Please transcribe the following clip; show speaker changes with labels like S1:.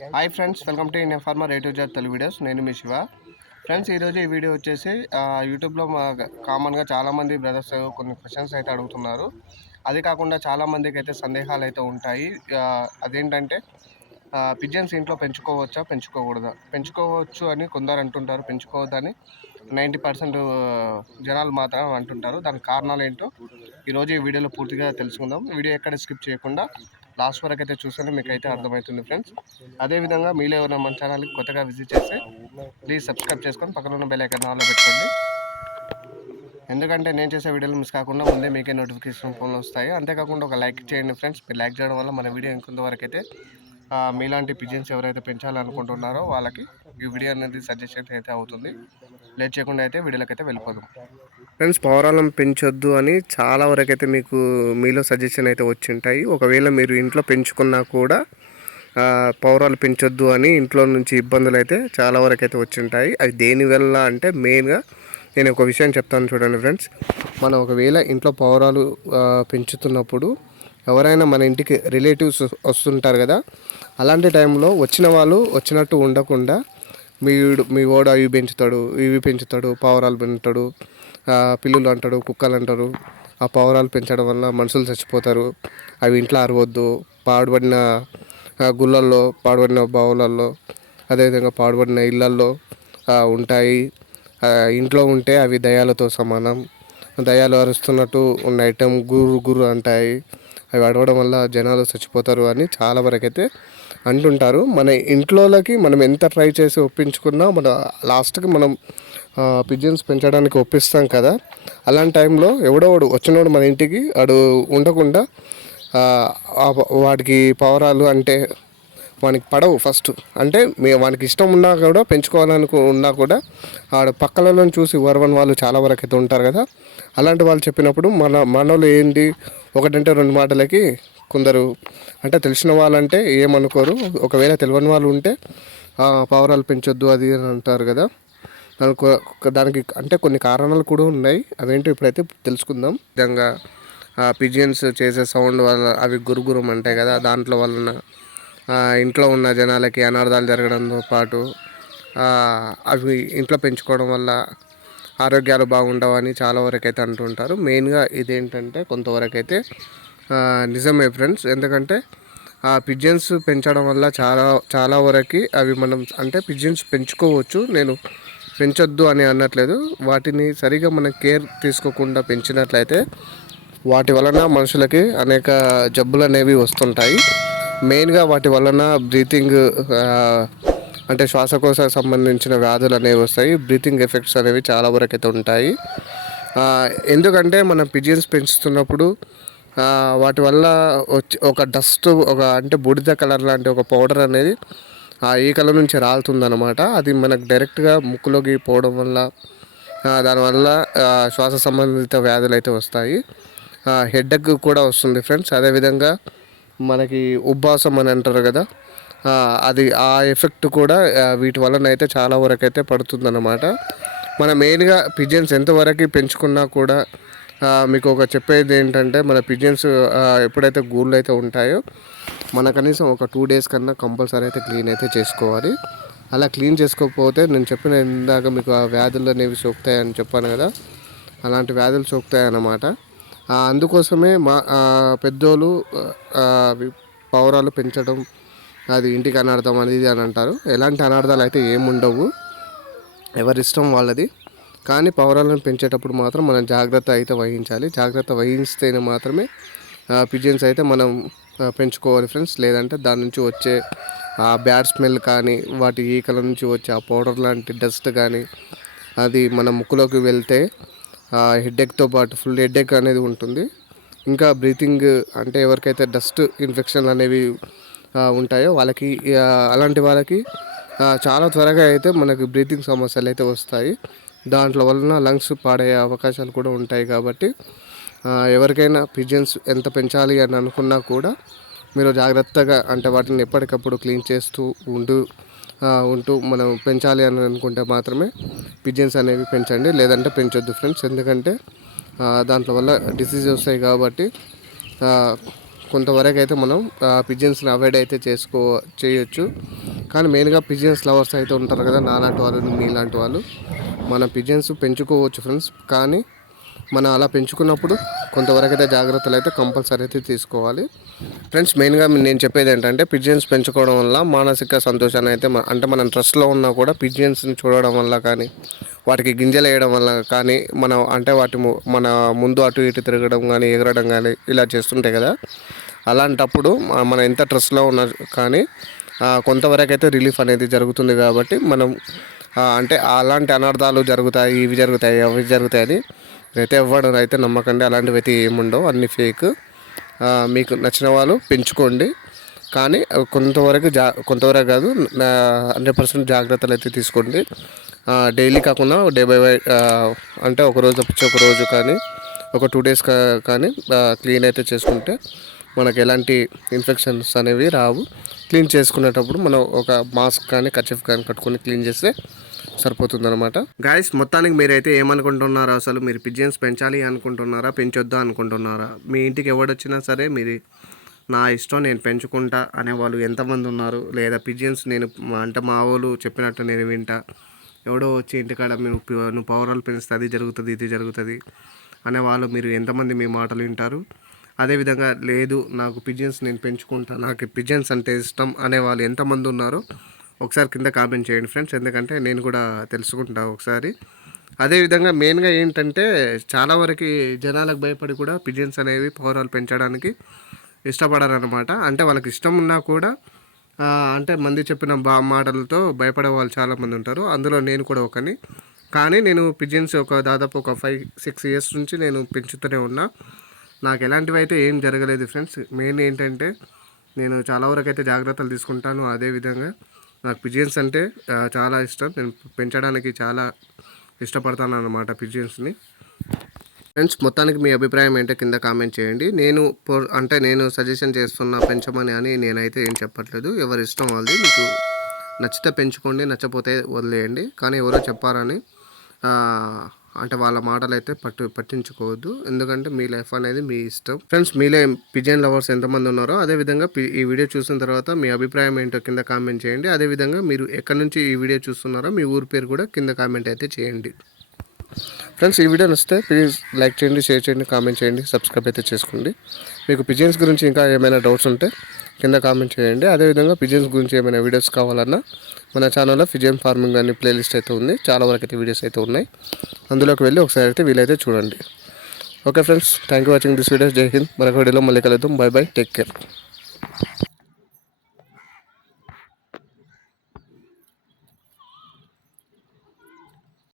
S1: Hi friends welcome to Indian farmer rate job Telugu videos నేను మీ Shiva. Friends ఈరోజు ఈ వీడియో వచ్చేసి యూట్యూబ్లో మా కామన్గా చాలామంది బ్రదర్స్ కొన్ని క్వశ్చన్స్ అయితే అడుగుతున్నారు. అది కాకుండా చాలామందికి అయితే సందేహాలు అయితే ఉంటాయి. అదేంటంటే పిజన్స్ ఇంట్లో పెంచుకోవచ్చా? పెంచుకోకూడదా? పెంచుకోవచ్చు అని కొందరు అంటుంటారు. పెంచుకోవద్దని నైంటీ పర్సెంట్ జనాలు మాత్రం అంటుంటారు. దానికి కారణాలు ఏంటో ఈరోజు ఈ వీడియోలో పూర్తిగా తెలుసుకుందాం. వీడియో ఎక్కడ స్కిప్ చేయకుండా లాస్ట్ వరకు అయితే చూస్తేనే మీకు అయితే అర్థమవుతుంది ఫ్రెండ్స్. అదేవిధంగా మీలో ఉన్న మన ఛానల్కి కొత్తగా విజిట్ చేస్తే ప్లీజ్ సబ్స్క్రైబ్ చేసుకొని పక్కన ఉన్న బెల్ ఐకాన్ ఆన్లో పెట్టుకోండి. ఎందుకంటే నేను చేసే వీడియోలు మిస్ కాకుండా ముందే మీకే నోటిఫికేషన్ ఫోన్లు వస్తాయి. అంతేకాకుండా ఒక లైక్ చేయండి ఫ్రెండ్స్. మీరు లైక్ చేయడం వల్ల మన వీడియో ఇంకొంతవరకు అయితే మీలాంటి పిజిన్స్ ఎవరైతే పెంచాలనుకుంటున్నారో వాళ్ళకి ఈ వీడియో అనేది సజెషన్ అయితే అవుతుంది. లేట్ చేయకుండా అయితే వీడియోలకైతే వెళ్ళిపోదాం. ఫ్రెండ్స్ పౌరాలం పెంచొద్దు అని చాలా వరకు అయితే మీకు మీలో సజెషన్ అయితే వచ్చింటాయి. ఒకవేళ మీరు ఇంట్లో పెంచుకున్నా కూడా పౌరాలు పెంచొద్దు అని ఇంట్లో నుంచి ఇబ్బందులు అయితే చాలా వరకు అయితే వచ్చి ఉంటాయి అది దేనివల్ల అంటే మెయిన్గా నేను ఒక విషయం చెప్తాను చూడండి ఫ్రెండ్స్. మనం ఒకవేళ ఇంట్లో పౌరాలు పెంచుతున్నప్పుడు ఎవరైనా మన ఇంటికి రిలేటివ్స్ వస్తుంటారు కదా అలాంటి టైంలో వచ్చిన వాళ్ళు వచ్చినట్టు ఉండకుండా మీడు మీ ఓడ అవి పెంచుతాడు ఇవి పెంచుతాడు పావురాలు పెంచుతాడు పిల్లులు అంటాడు కుక్కలు అంటారు ఆ పావురాలు పెంచడం వల్ల మనుషులు చచ్చిపోతారు. అవి ఇంట్లో అరవద్దు. పాడుబడిన గుళ్ళల్లో పాడుబడిన బావులల్లో అదేవిధంగా పాడుబడిన ఇళ్ళల్లో ఉంటాయి. ఇంట్లో ఉంటే అవి దయాలతో సమానం. దయాలు అరుస్తున్నట్టు ఉన్న ఐటెం గురు గురు అంటాయి. అవి అడవడం వల్ల జనాలు చచ్చిపోతారు అని చాలా వరకు అయితే అంటుంటారు. మన ఇంట్లోకి మనం ఎంత ట్రై చేసి ఒప్పించుకున్నా మన లాస్ట్కి మనం పిజన్స్ పెంచడానికి ఒప్పిస్తాం కదా. అలాంటి టైంలో ఎవడోడు వచ్చినోడు మన ఇంటికి అడు ఉండకుండా వాడికి పవరాలు అంటే వానికి పడవు ఫస్ట్ అంటే మీ వానికి ఇష్టం ఉన్నా కూడా పెంచుకోవాలనుకు ఉన్నా కూడా ఆడ పక్కలలో చూసి వరవని వాళ్ళు చాలా వరకు అయితే ఉంటారు కదా. అలాంటి వాళ్ళు చెప్పినప్పుడు మన మనలో ఏంటి? ఒకటంటే రెండు మాటలకి కొందరు అంటే తెలిసిన వాళ్ళంటే ఏమనుకోరు. ఒకవేళ తెలియని వాళ్ళు ఉంటే పావురాలు పెంచొద్దు అది అని అంటారు కదా. దానికి దానికి అంటే కొన్ని కారణాలు కూడా ఉన్నాయి. అవేంటో ఇప్పుడైతే తెలుసుకుందాం. విధంగా పిజియన్స్ చేసే సౌండ్ వల్ల అవి గురుగురం అంటాయి కదా దాంట్లో వలన ఇంట్లో ఉన్న జనాలకి అనార్థాలు జరగడంతో పాటు అవి ఇంట్లో పెంచుకోవడం వల్ల ఆరోగ్యాలు బాగుండవని చాలా వరకు అయితే అంటుంటారు మెయిన్గా ఇదేంటంటే కొంతవరకు అయితే నిజమే ఫ్రెండ్స్. ఎందుకంటే ఆ పిజన్స్ పెంచడం వల్ల చాలా చాలా వరకు అవి మనం అంటే పిజన్స్ పెంచుకోవచ్చు. నేను పెంచొద్దు అని అనట్లేదు. వాటిని సరిగా మనం కేర్ తీసుకోకుండా పెంచినట్లయితే వాటి వలన మనుషులకి అనేక జబ్బులు అనేవి వస్తుంటాయి. మెయిన్గా వాటి వలన బ్రీతింగ్ అంటే శ్వాసకోశ సంబంధించిన వ్యాధులు అనేవి వస్తాయి. బ్రీతింగ్ ఎఫెక్ట్స్ అనేవి చాలా వరకు అయితే ఉంటాయి ఎందుకంటే మనం పిజియన్స్ పెంచుతున్నప్పుడు వాటి వల్ల వచ్చి ఒక డస్ట్ ఒక అంటే బూడిద కలర్ లాంటి ఒక పౌడర్ అనేది ఆ ఈకల నుంచి రాలుతుందనమాట అది మనకు డైరెక్ట్గా ముక్కులోకి పోవడం వల్ల దానివల్ల శ్వాస సంబంధిత వ్యాధులు అయితే వస్తాయి హెడ్ఎక్ కూడా వస్తుంది ఫ్రెండ్స్. అదేవిధంగా మనకి ఉబ్బాసం అని అంటారు కదా అది ఆ ఎఫెక్ట్ కూడా వీటి వలన అయితే చాలా వరకు అయితే పడుతుందన్నమాట. మన మెయిన్గా పిజన్స్ ఎంతవరకు పెంచుకున్నా కూడా మీకు ఒక చెప్పేది ఏంటంటే మన పిజన్స్ ఎప్పుడైతే గూళ్ళు అయితే ఉంటాయో మన కనీసం ఒక టూ డేస్ కన్నా కంపల్సరీ అయితే క్లీన్ అయితే చేసుకోవాలి. అలా క్లీన్ చేసుకోకపోతే నేను చెప్పిన ఇందాక మీకు ఆ వ్యాధులు అనేవి సోకుతాయని చెప్పాను కదా అలాంటి వ్యాధులు సోకుతాయి అన్నమాట అందుకోసమే మా పెద్దోళ్ళు అవి పౌరాలు పెంచడం అది ఇంటికి అనర్థం అనేది ఇది అని అంటారు. ఎలాంటి అనర్థాలు అయితే ఏముండవు ఎవరి ఇష్టం వాళ్ళది. కానీ పౌరాలను పెంచేటప్పుడు మాత్రం మనం జాగ్రత్త అయితే వహించాలి. జాగ్రత్త వహిస్తేనే మాత్రమే పిజన్స్ అయితే మనం పెంచుకోవాలి ఫ్రెండ్స్. లేదంటే దాని నుంచి వచ్చే ఆ బ్యాడ్ స్మెల్ కానీ వాటి ఈకల నుంచి వచ్చే ఆ పౌడర్ లాంటి డస్ట్ కానీ అది మన ముక్కులోకి వెళ్తే హెడ్ఏక్తో పాటు ఫుల్ హెడ్ఏక్ అనేది ఉంటుంది. ఇంకా బ్రీతింగ్ అంటే ఎవరికైతే డస్ట్ ఇన్ఫెక్షన్ అనేవి ఉంటాయో వాళ్ళకి అలాంటి వాళ్ళకి చాలా త్వరగా అయితే మనకి బ్రీతింగ్ సమస్యలు అయితే వస్తాయి. దాంట్లో వలన లంగ్స్ పాడయ్యే అవకాశాలు కూడా ఉంటాయి కాబట్టి ఎవరికైనా పిజన్స్ ఎంత పెంచాలి అని అనుకున్నా కూడా మీరు జాగ్రత్తగా అంటే వాటిని ఎప్పటికప్పుడు క్లీన్ చేస్తూ ఉండు. ఉంటూ మనం పెంచాలి అని అనుకుంటే మాత్రమే పిజన్స్ అనేవి పెంచండి లేదంటే పెంచొద్దు ఫ్రెండ్స్ ఎందుకంటే దాంట్లో వల్ల డిసీజ్ వస్తాయి కాబట్టి కొంతవరకు అయితే మనం పిజన్స్ని అవాయిడ్ అయితే చేసుకో చేయొచ్చు. కానీ మెయిన్గా పిజిన్స్ లవర్స్ అయితే ఉంటారు కదా నాలాంటి వాళ్ళు మీలాంటి వాళ్ళు. మన పిజియన్స్ పెంచుకోవచ్చు ఫ్రెండ్స్ కానీ మనం అలా పెంచుకున్నప్పుడు కొంతవరకు అయితే జాగ్రత్తలు అయితే కంపల్సరీ అయితే తీసుకోవాలి. ఫ్రెండ్స్ మెయిన్గా నేను చెప్పేది ఏంటంటే పిజియన్స్ పెంచుకోవడం వల్ల మానసిక సంతోషాన్ని అయితే అంటే మనం ట్రస్ట్లో ఉన్నా కూడా పిజియన్స్ని చూడడం వల్ల కానీ వాటికి గింజలు వేయడం వల్ల కానీ మనం అంటే వాటి ము- మన ముందు అటు ఇటు తిరగడం కానీ ఎగరడం కానీ ఇలా చేస్తుంటాయి కదా. అలాంటప్పుడు మనం ఎంత ట్రస్ట్లో ఉన్నా కానీ కొంతవరకు అయితే రిలీఫ్ అనేది జరుగుతుంది కాబట్టి మనం అంటే అలాంటి అనర్థాలు జరుగుతాయి ఇవి జరుగుతాయి అవి జరుగుతాయి అయితే ఇవ్వడం అయితే నమ్మకండి అలాంటివి అయితే ఏముండవు అన్ని ఫేక్ మీకు నచ్చిన వాళ్ళు పెంచుకోండి. కానీ కొంతవరకు జా కొంతవరకు కాదు హండ్రెడ్ పర్సెంట్ జాగ్రత్తలు అయితే తీసుకోండి. డైలీ కాకుండా డే బై బై అంటే ఒక రోజు తప్పించి ఒక రోజు కానీ ఒక టూ డేస్ కానీ క్లీన్ అయితే చేసుకుంటే మనకు ఎలాంటి ఇన్ఫెక్షన్స్ అనేవి రావు. క్లీన్ చేసుకునేటప్పుడు మనం ఒక మాస్క్ కానీ కచిఫ్ కానీ కట్టుకొని క్లీన్ చేస్తే సరిపోతుంది అనమాట గాయస్ మొత్తానికి మీరైతే ఏమనుకుంటున్నారా? అసలు మీరు పిజియన్స్ పెంచాలి అనుకుంటున్నారా? పెంచొద్దా అనుకుంటున్నారా? మీ ఇంటికి ఎవడొచ్చినా సరే మీరు నా ఇష్టం నేను పెంచుకుంటా అనే వాళ్ళు ఎంతమంది ఉన్నారు? లేదా పిజియన్స్ నేను అంటే మా వాళ్ళు చెప్పినట్టు నేను వింటా. ఎవడో వచ్చి ఇంటికాడ మీరు నువ్వు పౌరాలు పెంచితే అది జరుగుతుంది ఇది జరుగుతుంది అనే వాళ్ళు మీరు ఎంతమంది మీ మాటలు వింటారు? అదేవిధంగా లేదు నాకు పిజియన్స్ నేను పెంచుకుంటా నాకు పిజియన్స్ అంటే ఇష్టం అనే వాళ్ళు ఎంతమంది ఉన్నారో? ఒకసారి కింద కామెంట్ చేయండి ఫ్రెండ్స్ ఎందుకంటే నేను కూడా తెలుసుకుంటా ఒకసారి. అదేవిధంగా మెయిన్గా ఏంటంటే చాలా వరకు జనాలకు భయపడి కూడా పిజియన్స్ అనేవి పౌరాలు పెంచడానికి ఇష్టపడారనమాట అంటే వాళ్ళకి ఇష్టం ఉన్నా కూడా అంటే మంది చెప్పిన బా మాటలతో భయపడే వాళ్ళు చాలామంది ఉంటారు. అందులో నేను కూడా ఒకని. కానీ నేను పిజియన్స్ ఒక దాదాపు ఒక ఫైవ్ సిక్స్ ఇయర్స్ నుంచి నేను పెంచుతూనే ఉన్నా. నాకు ఎలాంటివి అయితే ఏం జరగలేదు ఫ్రెండ్స్. మెయిన్ ఏంటంటే నేను చాలా వరకు అయితే జాగ్రత్తలు తీసుకుంటాను అదేవిధంగా నాకు పిజియన్స్ అంటే చాలా ఇష్టం. నేను పెంచడానికి చాలా ఇష్టపడతాను అన్నమాట పిజియన్స్ని ఫ్రెండ్స్ మొత్తానికి మీ అభిప్రాయం ఏంటో కింద కామెంట్ చేయండి. నేను అంటే నేను సజెషన్ చేస్తున్నా పెంచమని అని నేనైతే ఏం చెప్పట్లేదు. ఎవరి ఇష్టం వాళ్ళది మీకు నచ్చితే పెంచుకోండి నచ్చపోతే వదిలేయండి. కానీ ఎవరో చెప్పారని అంటే వాళ్ళ మాటలు అయితే పట్టు పట్టించుకోవద్దు. ఎందుకంటే మీ లైఫ్ అనేది మీ ఇష్టం. ఫ్రెండ్స్ మీలో పిజన్ లవర్స్ ఎంతమంది ఉన్నారో అదేవిధంగా ఈ వీడియో చూసిన తర్వాత మీ అభిప్రాయం ఏంటో కింద కామెంట్ చేయండి. అదేవిధంగా మీరు ఎక్కడి నుంచి ఈ వీడియో చూస్తున్నారో మీ ఊరి పేరు కూడా కింద కామెంట్ అయితే చేయండి. ఫ్రెండ్స్ ఈ వీడియో నచ్చితే ప్లీజ్ లైక్ చేయండి షేర్ చేయండి కామెంట్ చేయండి సబ్స్క్రైబ్ అయితే చేసుకోండి. మీకు పిజియన్స్ గురించి ఇంకా ఏమైనా డౌట్స్ ఉంటే కింద కామెంట్ చేయండి. అదేవిధంగా పిజియన్స్ గురించి ఏమైనా వీడియోస్ కావాలన్నా మన ఛానల్లో పిజియన్ ఫార్మింగ్ అనే ప్లేలిస్ట్ అయితే ఉంది. చాలా వరకు అయితే వీడియోస్ అయితే ఉన్నాయి. అందులోకి వెళ్ళి ఒకసారి అయితే వీలైతే చూడండి. Okay friends thank you watching this videos జై హింద్ మరొక వీడియోలో మళ్ళీ కలుద్దాం. By bye take care